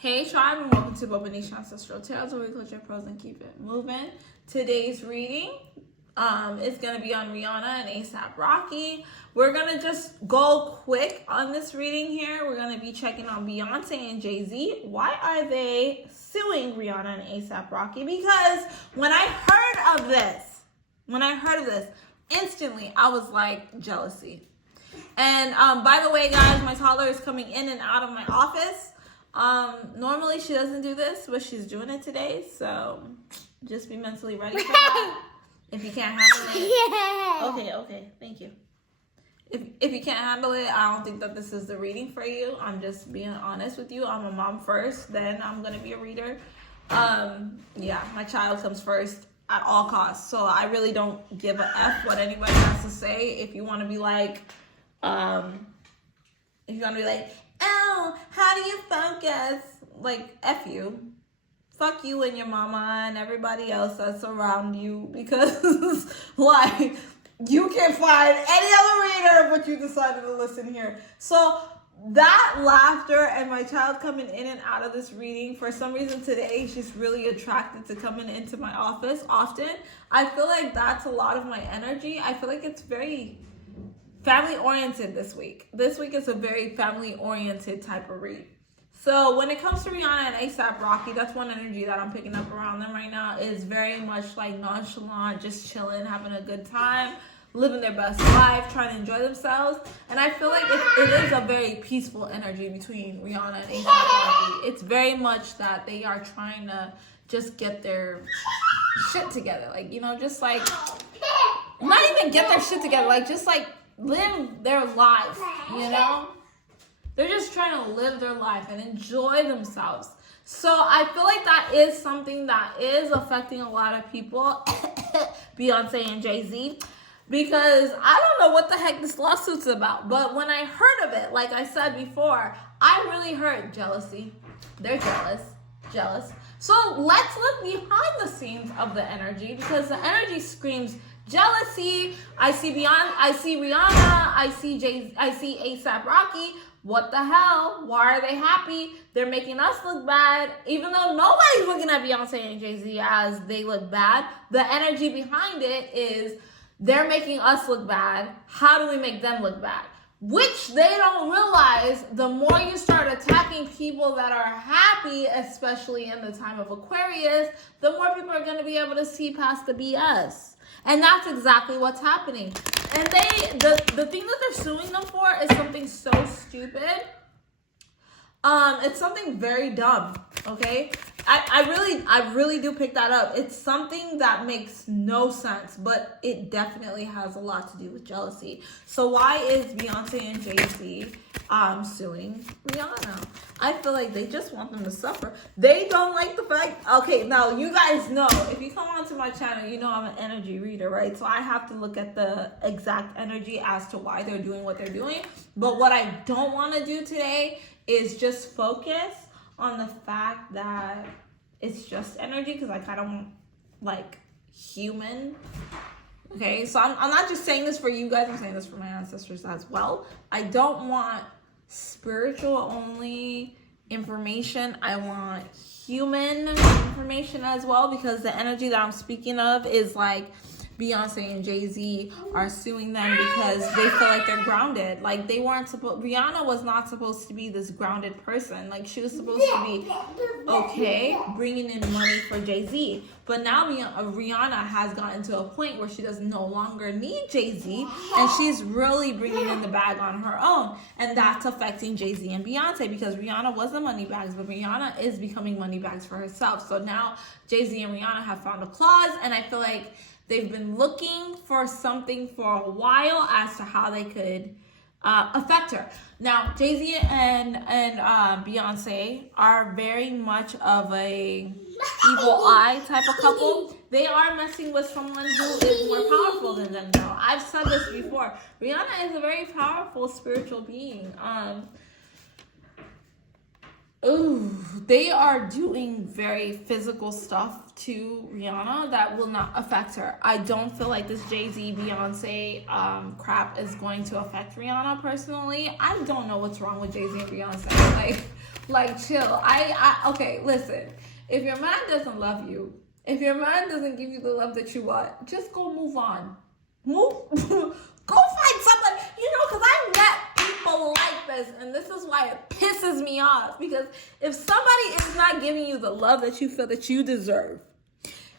Hey tribe, and welcome to Bobo-Nesha Ancestral Tales, where we culture pros and keep it moving. Today's reading is going to be on Rihanna and A$AP Rocky. We're going to just go quick on this reading here. We're going to be checking on Beyonce and Jay-Z. Why are they suing Rihanna and A$AP Rocky? Because when I heard of this, instantly I was like, jealousy. And by the way, guys, my toddler is coming in and out of my office. Normally she doesn't do this, but she's doing it today, so just be mentally ready for that. If you can't handle it, okay, thank you. If you can't handle it, I don't think that this is the reading for you. I'm just being honest with you. I'm a mom first, then I'm gonna be a reader. Yeah, my child comes first at all costs, so I really don't give a F what anybody has to say. If you want to be like, oh, how do you focus? Like, F you. Fuck you and your mama and everybody else that's around you, because, like, you can't find any other reader but you decided to listen here. So, that laughter and my child coming in and out of this reading, for some reason today, she's really attracted to coming into my office often. I feel like that's a lot of my energy. I feel like it's very family-oriented this week. This week is a very family-oriented type of read. So when it comes to Rihanna and A$AP Rocky, that's one energy that I'm picking up around them right now, is very much like nonchalant, just chilling, having a good time, living their best life, trying to enjoy themselves. And I feel like it is a very peaceful energy between Rihanna and A$AP Rocky. It's very much that they are trying to just get their shit together. Like, you know, just like, not even get their shit together, like just like live their life, you know? They're just trying to live their life and enjoy themselves. So I feel like that is something that is affecting a lot of people, Beyonce and Jay-Z, because I don't know what the heck this lawsuit's about. But when I heard of it, like I said before, I really heard jealousy. They're jealous. So let's look behind the scenes of the energy, because the energy screams jealousy. I see Rihanna, I see A$AP Rocky. What the hell? Why are they happy? They're making us look bad, even though nobody's looking at Beyonce and Jay-Z as they look bad. The energy behind it is they're making us look bad. How do we make them look bad? Which they don't realize, the more you start attacking people that are happy, especially in the time of Aquarius, the more people are going to be able to see past the BS. And that's exactly what's happening. And the thing that they're suing them for is something so stupid. It's something very dumb, okay? I really do pick that up. It's something that makes no sense, but it definitely has a lot to do with jealousy. So why is Beyonce and Jay-Z suing Rihanna? I feel like they just want them to suffer. They don't like the fact, okay, now you guys know, if you come onto my channel, you know I'm an energy reader, right? So I have to look at the exact energy as to why they're doing what they're doing. But what I don't want to do today is just focus on the fact that it's just energy, because I kind of want, like, human. Okay, so I'm not just saying this for you guys, I'm saying this for my ancestors as well. I don't want spiritual only information. I want human information as well, because the energy that I'm speaking of is like Beyonce and Jay-Z are suing them because they feel like they're grounded. Like, they weren't supposed, Rihanna was not supposed to be this grounded person. Like, she was supposed to be, okay, bringing in money for Jay-Z. But now Rihanna has gotten to a point where she does no longer need Jay-Z, and she's really bringing in the bag on her own. And that's affecting Jay-Z and Beyonce, because Rihanna was the money bags, but Rihanna is becoming money bags for herself. So now Jay-Z and Rihanna have found a clause, and I feel like they've been looking for something for a while as to how they could affect her. Now, Jay-Z and Beyonce are very much of a evil eye type of couple. They are messing with someone who is more powerful than them, though. I've said this before. Rihanna is a very powerful spiritual being. They are doing very physical stuff to Rihanna that will not affect her. I don't feel like this Jay-Z, Beyonce crap is going to affect Rihanna personally. I don't know what's wrong with Jay-Z and Beyonce. Like, Like, chill. Okay, listen. If your man doesn't love you, if your man doesn't give you the love that you want, just go move on. Go find someone, because I met people like this, and this is why it pisses me off. Because if somebody is not giving you the love that you feel that you deserve,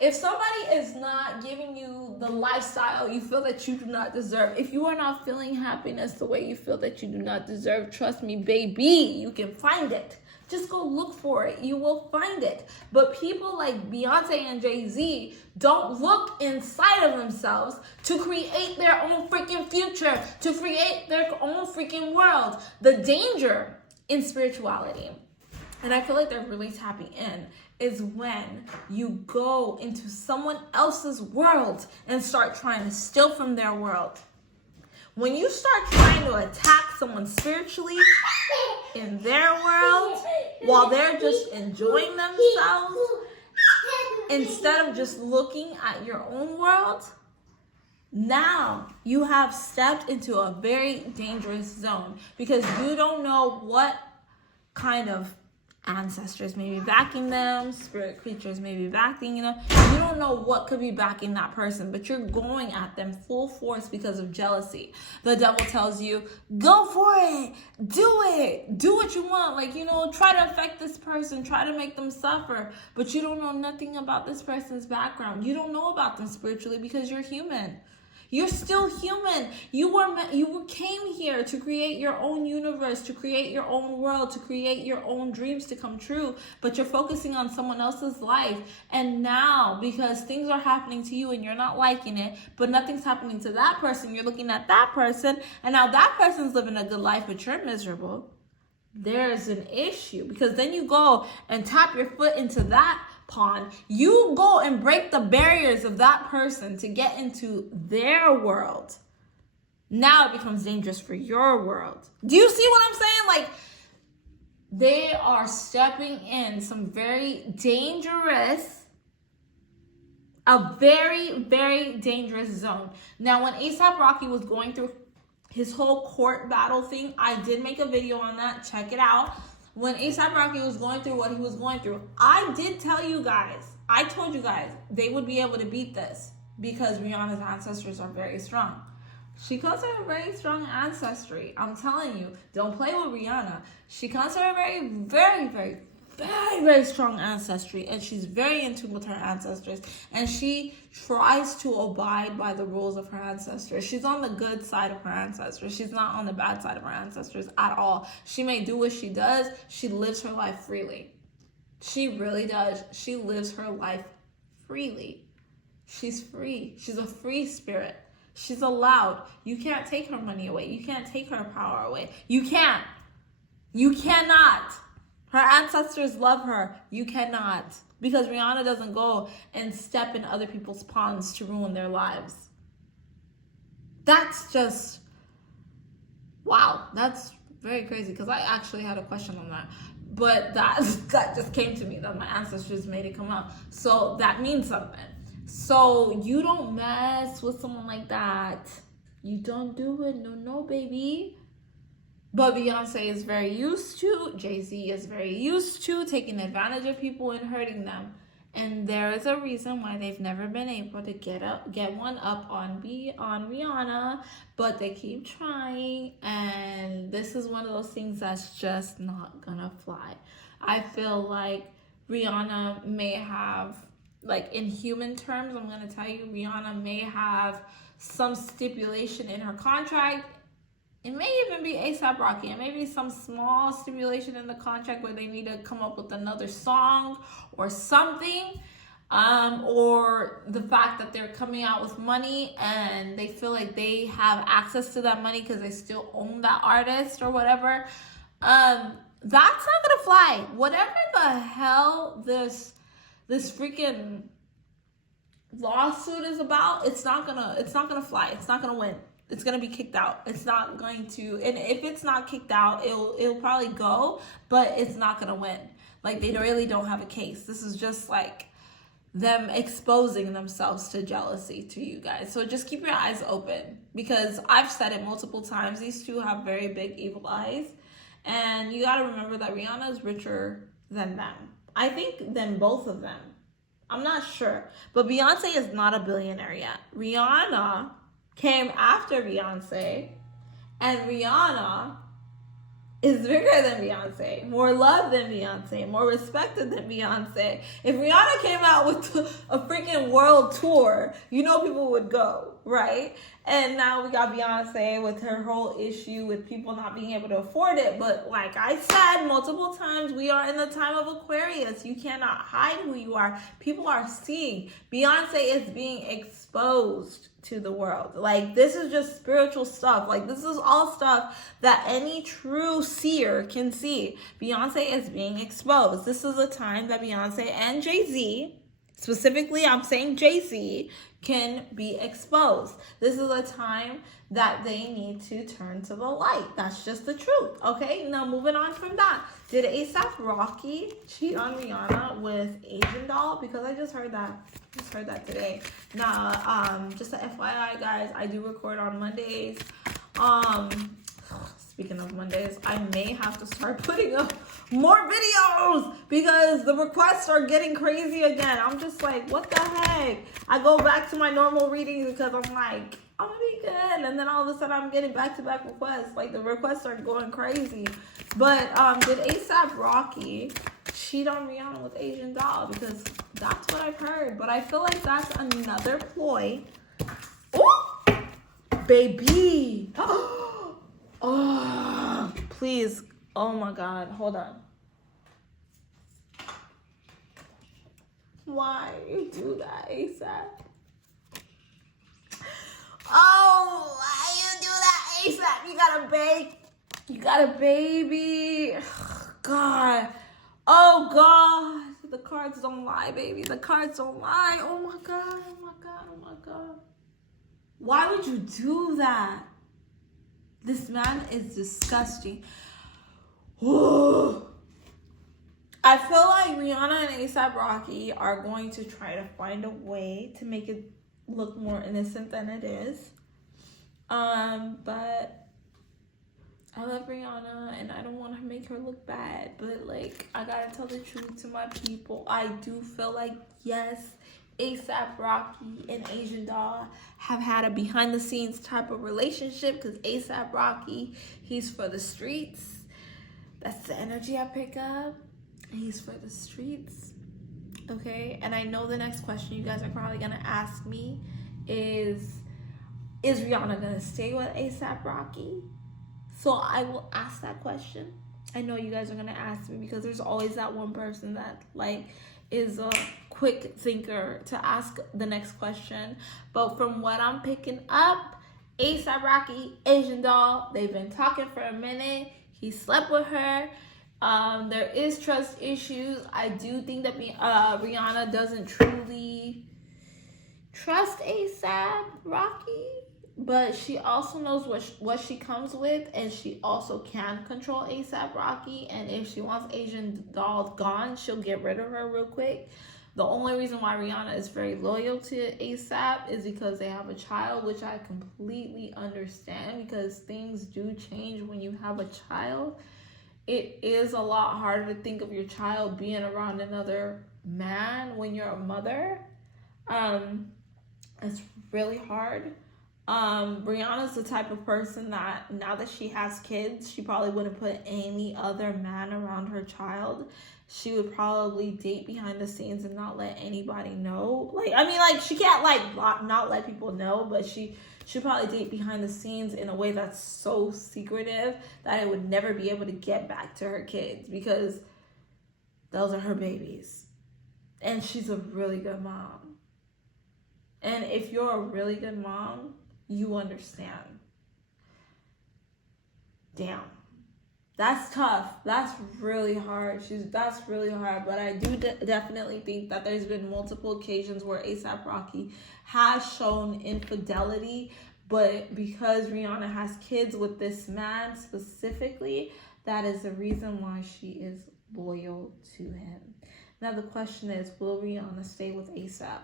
if somebody is not giving you the lifestyle you feel that you do not deserve, if you are not feeling happiness the way you feel that you do not deserve, trust me, baby, you can find it. Just go look for it. You will find it. But people like Beyonce and Jay-Z don't look inside of themselves to create their own freaking future, to create their own freaking world. The danger in spirituality, and I feel like they're really tapping in, is when you go into someone else's world and start trying to steal from their world. When you start trying to attack someone spiritually in their world while they're just enjoying themselves, instead of just looking at your own world, now you have stepped into a very dangerous zone, because you don't know what kind of ancestors may be backing them, spirit creatures may be backing them. You don't know what could be backing that person, but you're going at them full force because of jealousy. The devil tells you, go for it, do what you want. Like, try to affect this person, try to make them suffer, but you don't know nothing about this person's background. You don't know about them spiritually because you're human. You're still human. You came here to create your own universe, to create your own world, to create your own dreams to come true. But you're focusing on someone else's life. And now, because things are happening to you and you're not liking it, but nothing's happening to that person, you're looking at that person, and now that person's living a good life, but you're miserable. There's an issue, because then you go and tap your foot into that pond. You go and break the barriers of that person to get into their world. Now it becomes dangerous for your world. Do you see what I'm saying? Like, they are stepping in some very dangerous, a very, very dangerous zone. Now, when A$AP Rocky was going through his whole court battle thing, I did make a video on that. Check it out. When A$AP Rocky was going through what he was going through, I did tell you guys, I told you guys, they would be able to beat this because Rihanna's ancestors are very strong. She comes from a very strong ancestry. I'm telling you, don't play with Rihanna. She comes from a very, very, very, very, very strong ancestry, and she's very in tune with her ancestors, and she tries to abide by the rules of her ancestors. She's on the good side of her ancestors. She's not on the bad side of her ancestors at all. She may do what she does. She lives her life freely. She really does. She lives her life freely. She's free. She's a free spirit. She's allowed. You can't take her money away. You can't take her power away. You can't. You cannot. Her ancestors love her. You cannot. Because Rihanna doesn't go and step in other people's ponds to ruin their lives. That's just, wow. That's very crazy, because I actually had a question on that. But that just came to me, that my ancestors made it come out. So that means something. So you don't mess with someone like that. You don't do it. No, baby. But Beyonce is very used to, Jay-Z is very used to taking advantage of people and hurting them. And there is a reason why they've never been able to get one up on Rihanna, but they keep trying, and this is one of those things that's just not gonna fly. I feel like Rihanna may have, like, in human terms, I'm gonna tell you, Rihanna may have some stipulation in her contract. It may even be A$AP Rocky. It may be some small stipulation in the contract where they need to come up with another song or something. Or the fact that they're coming out with money and they feel like they have access to that money because they still own that artist or whatever. That's not gonna fly. Whatever the hell this freaking lawsuit is about, it's not gonna fly. It's not gonna win. It's going to be kicked out. It's not going to, and if it's not kicked out, it'll probably go, but it's not going to win. Like, they really don't have a case. This is just like them exposing themselves to jealousy to you guys. So just keep your eyes open, because I've said it multiple times. These two have very big evil eyes, And you got to remember that Rihanna is richer than them. I think than both of them. I'm not sure. But Beyonce is not a billionaire yet. Rihanna came after Beyonce. And Rihanna is bigger than Beyonce, more loved than Beyonce, more respected than Beyonce. If Rihanna came out with a freaking world tour, you know people would go, right? And now we got Beyonce with her whole issue with people not being able to afford it. But like I said multiple times, we are in the time of Aquarius. You cannot hide who you are. People are seeing. Beyonce is being exposed to the world. Like, this is just spiritual stuff. Like, this is all stuff that any true seer can see. Beyonce is being exposed. This is a time that Beyonce and Jay-Z, specifically I'm saying Jay-Z, can be exposed. This is a time that they need to turn to the light. That's just the truth. Okay, now moving on from that. Did A$AP Rocky cheat on Rihanna with Asian Doll? Because I just heard that. Today. Now, just a FYI, guys, I do record on Mondays. Speaking of Mondays, I may have to start putting up more videos because the requests are getting crazy again. I'm just like, what the heck? I go back to my normal readings because I'm like, I'm gonna be good. And then all of a sudden I'm getting back-to-back requests. Like, the requests are going crazy. But did A$AP Rocky cheat on Rihanna with Asian Doll? Because that's what I've heard. But I feel like that's another ploy. Ooh! Baby! Oh, please. Oh my God. Hold on. Why you do that, A$AP? Oh, why you do that, A$AP? You got a baby. God. Oh God. The cards don't lie, baby. The cards don't lie. Oh my God. Oh my God. Oh my God. Why would you do that? This man is disgusting. Ooh. I feel like Rihanna and A$AP Rocky are going to try to find a way to make it look more innocent than it is. But I love Rihanna and I don't want to make her look bad. But like, I gotta tell the truth to my people. I do feel like, yes, A$AP Rocky and Asian Doll have had a behind the scenes type of relationship, because A$AP Rocky, he's for the streets. That's the energy I pick up. He's for the streets. Okay, and I know the next question you guys are probably gonna ask me is Rihanna gonna stay with A$AP Rocky? So I will ask that question. I know you guys are gonna ask me, because there's always that one person that like is a quick thinker to ask the next question. But from what I'm picking up, A$AP Rocky, Asian Doll, they've been talking for a minute. He slept with her. There is trust issues. I do think that Rihanna doesn't truly trust A$AP Rocky, but she also knows what she comes with, and she also can control A$AP Rocky. And if she wants Asian Doll gone, she'll get rid of her real quick. The only reason why Rihanna is very loyal to A$AP is because they have a child, which I completely understand, because things do change when you have a child. It is a lot harder to think of your child being around another man when you're a mother. It's really hard. Rihanna's the type of person that now that she has kids, she probably wouldn't put any other man around her child. She would probably date behind the scenes and not let anybody know. Like, I mean, like, she can't like not let people know, but she should probably date behind the scenes in a way that's so secretive that it would never be able to get back to her kids, because those are her babies. And she's a really good mom. And if you're a really good mom, you understand. Damn. That's tough. That's really hard. That's really hard. But I do definitely think that there's been multiple occasions where A$AP Rocky has shown infidelity. But because Rihanna has kids with this man specifically, that is the reason why she is loyal to him. Now the question is, will Rihanna stay with A$AP?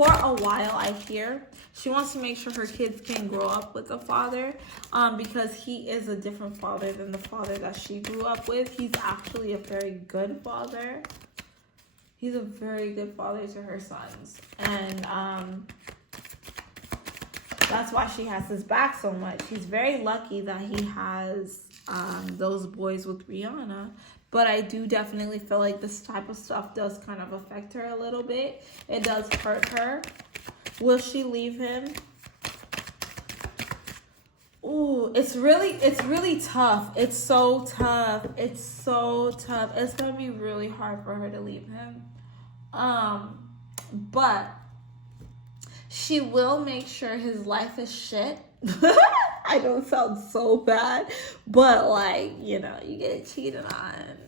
for a while, I hear she wants to make sure her kids can grow up with a father, because he is a different father than the father that she grew up with. He's actually a very good father. He's a very good father to her sons. And that's why she has his back so much. He's very lucky that he has those boys with Rihanna. But I do definitely feel like this type of stuff does kind of affect her a little bit. It does hurt her. Will she leave him? Ooh, it's really tough. It's so tough. It's so tough. It's gonna be really hard for her to leave him. But she will make sure his life is shit. I don't sound so bad, but like, you know, you get cheated on.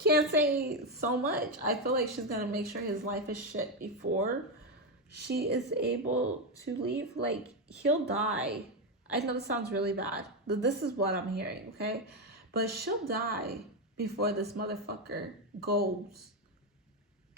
Can't say so much. I feel like she's gonna make sure his life is shit before she is able to leave. Like, he'll die. I know this sounds really bad, but this is what I'm hearing, okay? But she'll die before this motherfucker goes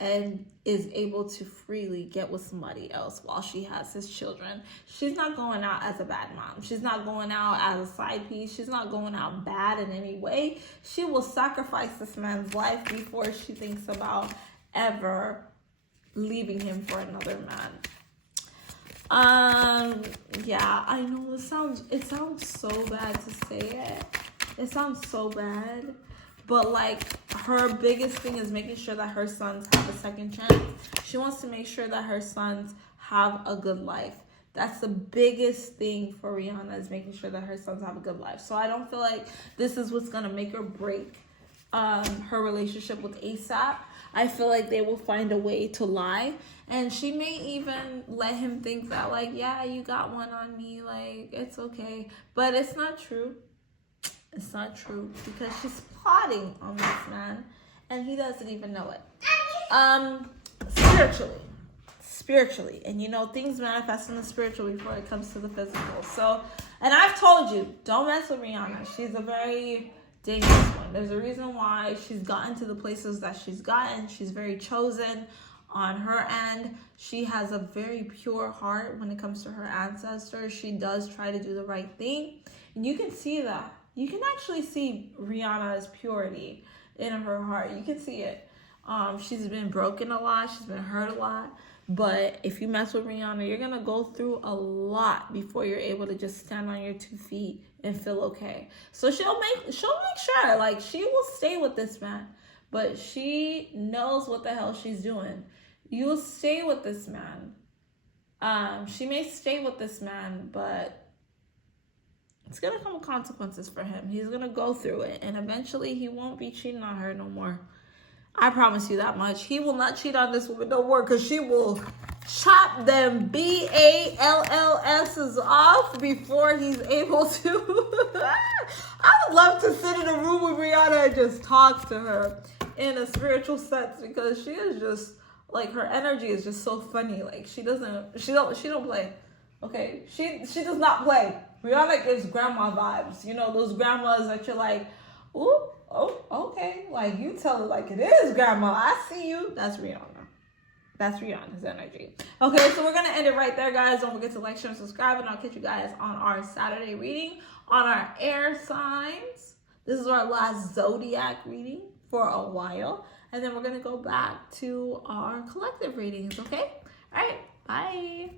and is able to freely get with somebody else while she has his children. She's not going out as a bad mom. She's not going out as a side piece. She's not going out bad in any way. She will sacrifice this man's life before she thinks about ever leaving him for another man. Yeah, I know it sounds so bad to say it. It sounds so bad. But like, her biggest thing is making sure that her sons have a second chance. She wants to make sure that her sons have a good life. That's the biggest thing for Rihanna, is making sure that her sons have a good life. So I don't feel like this is what's gonna make or break her relationship with ASAP. I feel like they will find a way to lie. And she may even let him think that, like, yeah, you got one on me, like, it's okay. But it's not true. It's not true, because she's plotting on this man and he doesn't even know it. Spiritually, and you know, things manifest in the spiritual before it comes to the physical. So, and I've told you, don't mess with Rihanna. She's a very dangerous one. There's a reason why she's gotten to the places that she's gotten. She's very chosen on her end. She has a very pure heart when it comes to her ancestors. She does try to do the right thing, and you can see that. You can actually see Rihanna's purity in her heart. You can see it. She's been broken a lot. She's been hurt a lot. But if you mess with Rihanna, you're going to go through a lot before you're able to just stand on your 2 feet and feel okay. So she'll make sure, like, she will stay with this man. But she knows what the hell she's doing. You will stay with this man. She may stay with this man, but it's going to come with consequences for him. He's going to go through it. And eventually he won't be cheating on her no more. I promise you that much. He will not cheat on this woman no more, because she will chop them BALLS's off before he's able to. I would love to sit in a room with Rihanna and just talk to her in a spiritual sense, because she is just, like, her energy is just so funny. Like, she don't play. Okay, she does not play. Rihanna gives grandma vibes. You know, those grandmas that you're like, ooh, oh, okay. Like, you tell it like it is, grandma. I see you. That's Rihanna. That's Rihanna's energy. Okay, so we're going to end it right there, guys. Don't forget to like, share, and subscribe. And I'll catch you guys on our Saturday reading on our air signs. This is our last zodiac reading for a while. And then we're going to go back to our collective readings, okay? All right, bye.